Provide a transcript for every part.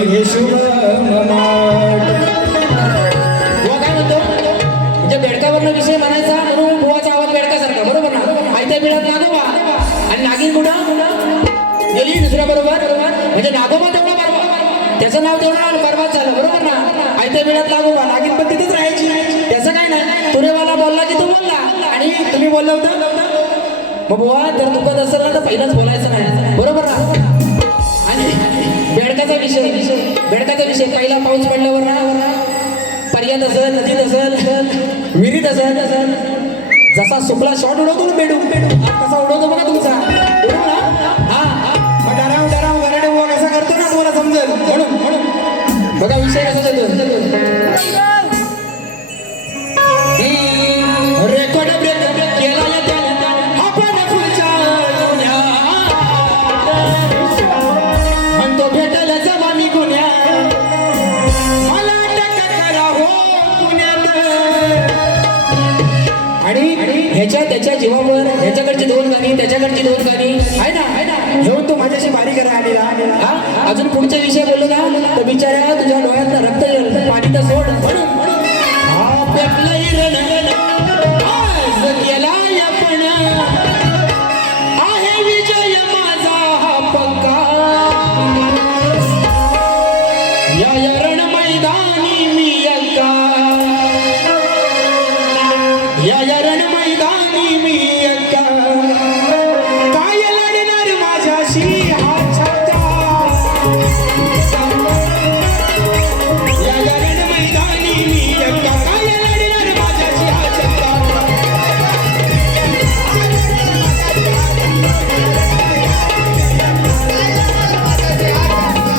हे शुभ ममाट. बुवा काय म्हणतो म्हणजे बेडकावरनं विषय म्हणायचा म्हणून बुवाचा आवाज बेडकासारखा बरोबर ना. आयत्या बिळात नागोबा आणि नागिन कुठं गेली दुसऱ्या बरोबर म्हणजे नागोबा तेवढा बरोबर त्याचं नाव तेवढं बरबाद झालं बरोबर ना. आयत्या बिळात नागोबा नागिन पण तिथेच राहायची त्याचं काय नाही. तुरेवाला बोलला की तो बोलला आणि तुम्ही बोलला होता मग बुवा जर दुखत असेल ना तर पहिलाच बोलायचं नाही बरोबर ना. आणि बेडकाचा विषय पहिला पाऊस पडल्यावर ना पर्यात असेल नदीत असेल विहिरीत असेल जसा सुकला शॉट उडवतो ना बेडू कसा उडवतो बघा तुमचा बरोबर ना. हा डराव गराडे बुवा कसा करतो ना तुम्हाला समजेल म्हणून बघा विषय कसा चालतो. रेकॉर्ड ब्रेक केला आपण पुढच्या म्हणतो भेटल जमा मी गुन्ह्यात मला अटक करा हो पुण्यात. आणि ह्याच्या त्याच्या जीवावर ह्याच्याकडची 2 गाणी त्याच्याकडची 2 गाणी आहे ना घेऊन तो माझ्याशी बारी करा आलेला. हा अजून पुढचा विषय बोललो ना तर बिचाऱ्या तुझ्या डोळ्यात रक्त येईल पाणी तर सोड म्हणून आज गेलाय पण आहे विजय माझा हा पक्का. या रण मैदानी मी एक्का या रण मैदानी मी एक्का काय लढणार माझ्याशी हा छक्का. या रण मैदानी मी एक्का काय लढणार माझ्याशी हा छक्का.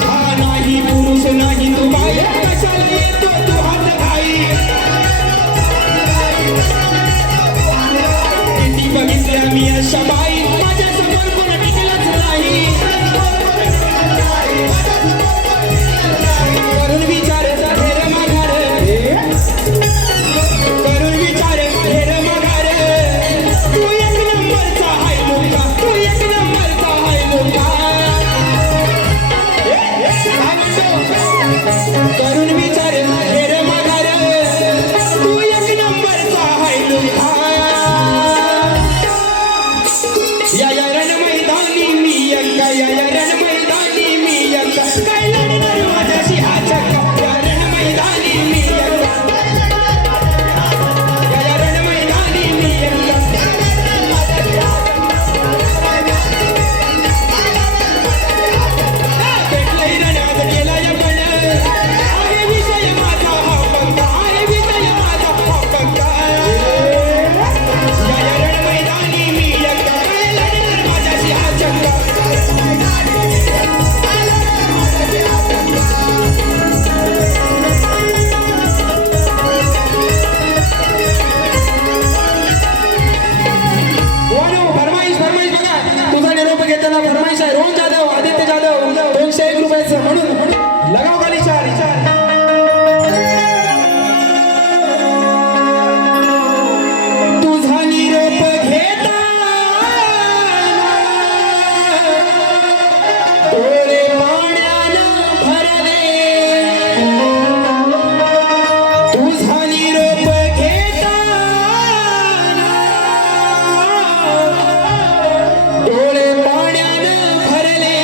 हा नाही पुरुष नाही तू बाई कशाला येतो तू हात घाई. किती बघितल्या मी अशा बाई माझ्या समोर कोण टिकलंच नाही. करून विचार हेर माघार करून विचार हेर माघार तू एक नंबरचा हाय मुलगा तू एक नंबरचा हाय मुलगा. करून विचार हेर माघार तू एक नंबरचा हाय मुलगा. या रण मैदानी मी एक्का या रण मैदानी मी एक्का काय लढणार माझ्याशी हा छक्का. या रण मैदानी मी एक्का या रण मैदानी मी एक्का. पेटलंय रणात गेलाय पण आहे विजय माझा हा पक्का आहे विजय माझा हा पक्का. या रण मैदानी मी एक्का काय लढणार माझ्याशी हा छक्का. फरमाईश बघा तुझा निरोप घेताना फरमाईश आहे. रोहन जाधव आदित्य जाधव 201 रुपयाचं म्हणून लगाव खाली 4. तुझा निरोप घेता डोळे पाण्यानं भरले. तुझा निरोप घेता डोळे पाण्यानं भरले.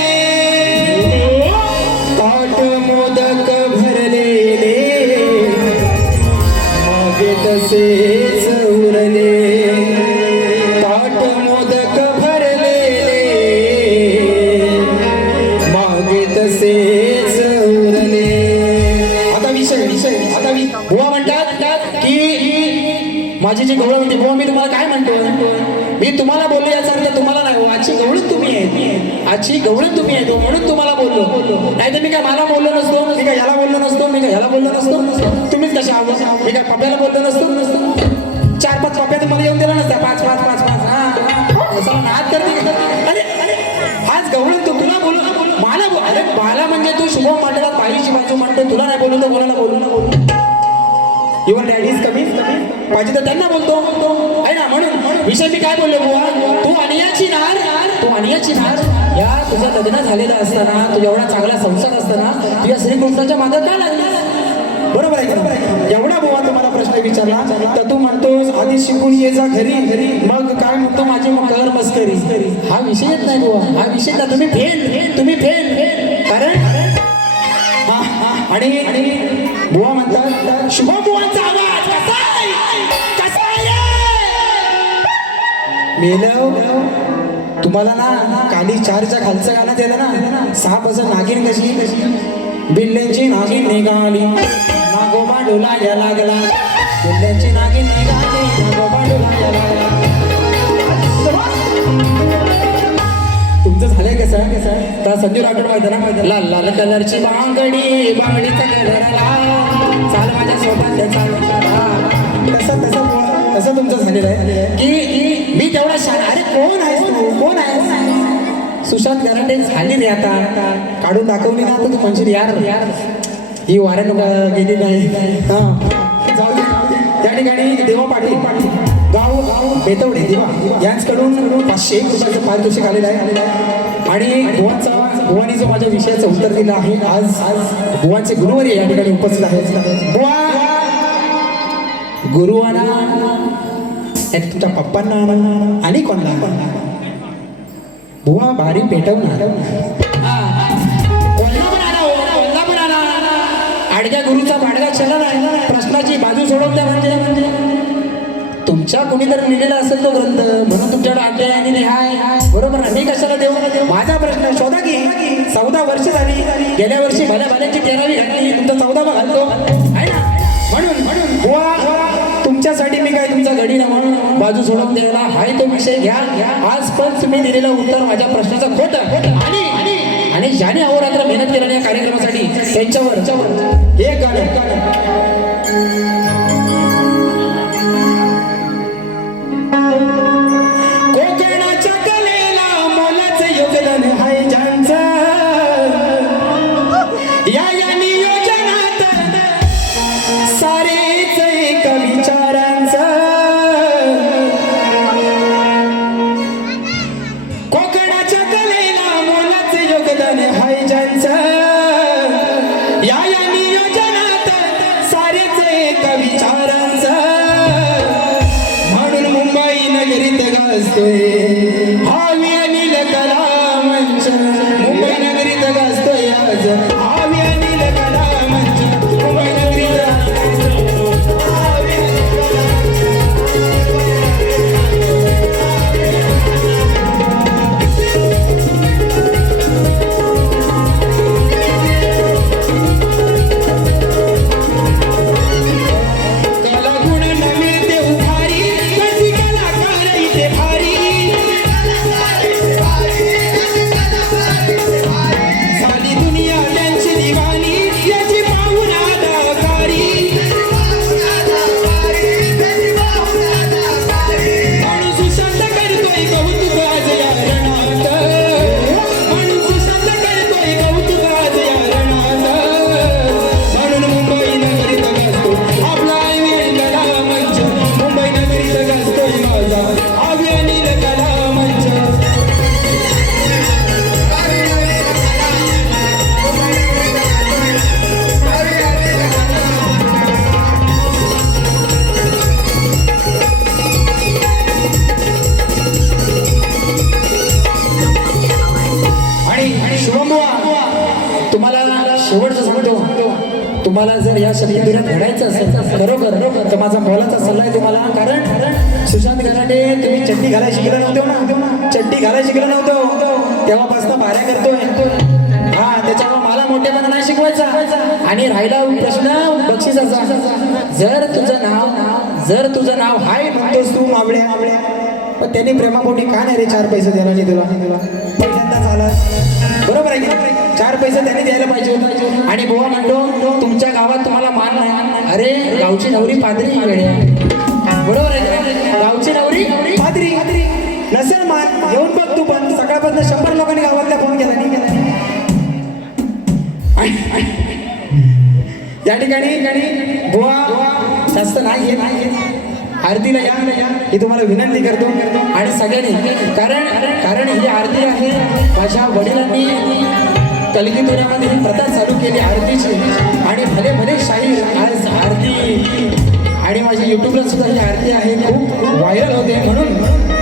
ताट मोदक भरलेले मागे तसेच उरले. ताट मोदक भरलेले मागे तसेच उरले. आता विषय बुवा म्हणतात की माझी जी गवळण म्हणते बुवा मी तुम्हाला काय म्हणतो मी तुम्हाला बोललो याचा अर्थ तुम्हाला नाही आजची गवळण तुम्ही आहे आजची गवळण तुम्ही आहे म्हणून तुम्हाला बोललो नाही तर मी काय मला बोललो नसतो मी काय ह्याला बोललो नसतो मी काय ह्याला बोललो नसतो तुम्हीच कशा आवाज मी काय पप्याला बोललो नसतो 4-5 पप्या तर मला येऊन दिला नसता 5 हा नाद करते. अरे आज गवळण तू तुला बोलू मला अरे मला म्हणजे तू शुभम मंडळात बाईची बाजू म्हणतो तुला नाही बोलू तर कोणाला बोलू युवर डॅडी इज कमी पाहिजे तर त्यांना बोलतो आहे ना. म्हणून विषय मी काय बोललो बुवा तू अनियाची नार या तुझा लग्न झालेलं असताना तू एवढा चांगला संसार असताना तुझ्या श्रीकृष्णाच्या मागं का लागला? बरोबर आहे का? एवढा बुवा तुम्हाला प्रश्न विचारला तर तू म्हणतोस आधी शिकून ये जा घरी मग काय म्हणतो माझी कर मस्करी. हा विषय येत नाही बुवा, हा विषय ना तुम्ही फेल कारण आणि बुवा म्हणतात शुभम बुवांचा आवाज कसा आहे? मेलं तुम्हाला ना काली 4च्या खालचं गाणं दिलं ना 6 पासून नागिन कशी बिल्ल्यांची नागिन निघाली नागोबा डोलाया लागला बिल्ल्यांची नागिन निघाली नागोबा डोलाया लागला. तुमचं झालंय कसं तर संजू राठोड माहिती ना लाल लाल कलरची बांगडी बांगडीचा कलर लाल चाल माझ्या सोबत तसं तुमचं झालेलं आहे की मी तेवढा शाळा. अरे कोण आहेस तू? कोण आहेस? सुशांत गराटे झाली रे आता, काढून दाखवली ना तर तू म्हणशील यार ही वाऱ्यान गेली नाही. जाऊ दे. त्या ठिकाणी देवा पाटील गाव बेतवडे देवा यांच्याकडून 501 रुपयाचं पारितोषिक आलेलं आहे आणि बुवानी जो माझ्या विषयाचं उत्तर दिलं आहे. आज बुवांचे गुरुवारी या ठिकाणी उपस्थित आहेत. बुवा गुरुवाना तुमच्या पप्पांना आणि कोणला बुवा भारी पेटवणार आडग्या गुरुचा भाडगा चलन आहे. प्रश्नाची बाजू सोडवत्या म्हणजे तुमच्या कोणीतरी लिहिलेला असेल तो ग्रंथ म्हणून तुमच्याकडे अध्याय आणि लिहाय बरोबर ना. मी कशाला देऊ? माझा प्रश्न शोधा की 14 वर्ष झाली गेल्या वर्षी भल्या भल्याची 13वी घातली तुमचा 14वा घालतो आहे ना. म्हणून बुवा तुमच्यासाठी मी काय तुमचा घडी ना म्हणून बाजू सोडवून द्यायला हाय तो विषय घ्या. आज पण तुम्ही दिलेलं उत्तर माझ्या प्रश्नाचं खोटं आणि ज्याने अहोरात्र मेहनत केलं या कार्यक्रमासाठी त्यांच्यावर एक गाणं कोकणाच्या कलेला मोलाचं योगदान हाय ज्यांचं या नियोजनात सारेच एक विचारांचं. कोकणाच्या कलेला मोलाचं योगदान हाय ज्यांचं या नियोजनात सारेच एक विचारांचं. म्हणून मुंबई नगरीत गाजतोय हावी अनिल कला मंच. मुंबई नगरीत गाजतोय आज हावी अनिल कला मंच. मुंबई नगरीत हावी अनिल कला गुण नवे देव भारी कशी कलाकार इथे भारी. झाली दुनिया त्यांची दिवाणी याची पाहून अदाकारी. म्हणून सुशांत करतोय कौतुक आज या रणात. म्हणून सुशांत करतोय कौतुक आज या रणात. म्हणून मुंबई नगरीत गाजतो आपला अनिल कला मंच. मुंबई नगरीत गाजतोय माझा हावी अनिल कला मंच. आणि शुभमबुवा तुम्हाला शेवटचं सांगतो, तुम्हाला जर या शब्दविरात घडायचं असेल खरोखर तर माझा मोलाचा सल्ला आहे तुम्हाला. कारण सुशांत गराटे तुम्ही चड्डी घालायला शिकलं नव्हतं ना. चड्डी घालायला शिकलं नव्हतं तेव्हापासून भाऱ्या करतोय. हा त्याच्यामुळे मला मोठेपणा नाही शिकवायचा. आणि राहिला प्रश्न बक्षिसाचा. जर तुझं नाव हाय म्हणतोस तू मावळ्या पण त्याने प्रेमापोटी का नाही रे 4 पैसे द्यायला नाही तुला. पहिल्यांदा झाला बरोबर आहे की 4 पैसे त्याने द्यायला पाहिजे होता. आणि बुवा म्हणतो तुमच्या गावात तुम्हाला मान नाही. अरे गावची नवरी पादरी वेळे बरोबर आहे. गावची नवरी पादरी नसेल मान येऊन बघ तू. पण सकाळपासून 100 लोकांनी गावातल्या फोन केला नाही केला. या ठिकाणी बुवा जास्त नाही आरतीला या ही तुम्हाला विनंती करतो आणि सगळ्यांनी कारण कारण ही आरती आहे माझ्या वडिलांनी कलगीतुऱ्यामध्ये ही प्रथा चालू केली आरतीची आणि भले भले शाहीर आज आरती आणि माझ्या युट्यूबला सुद्धा ही आरती आहे खूप व्हायरल होते म्हणून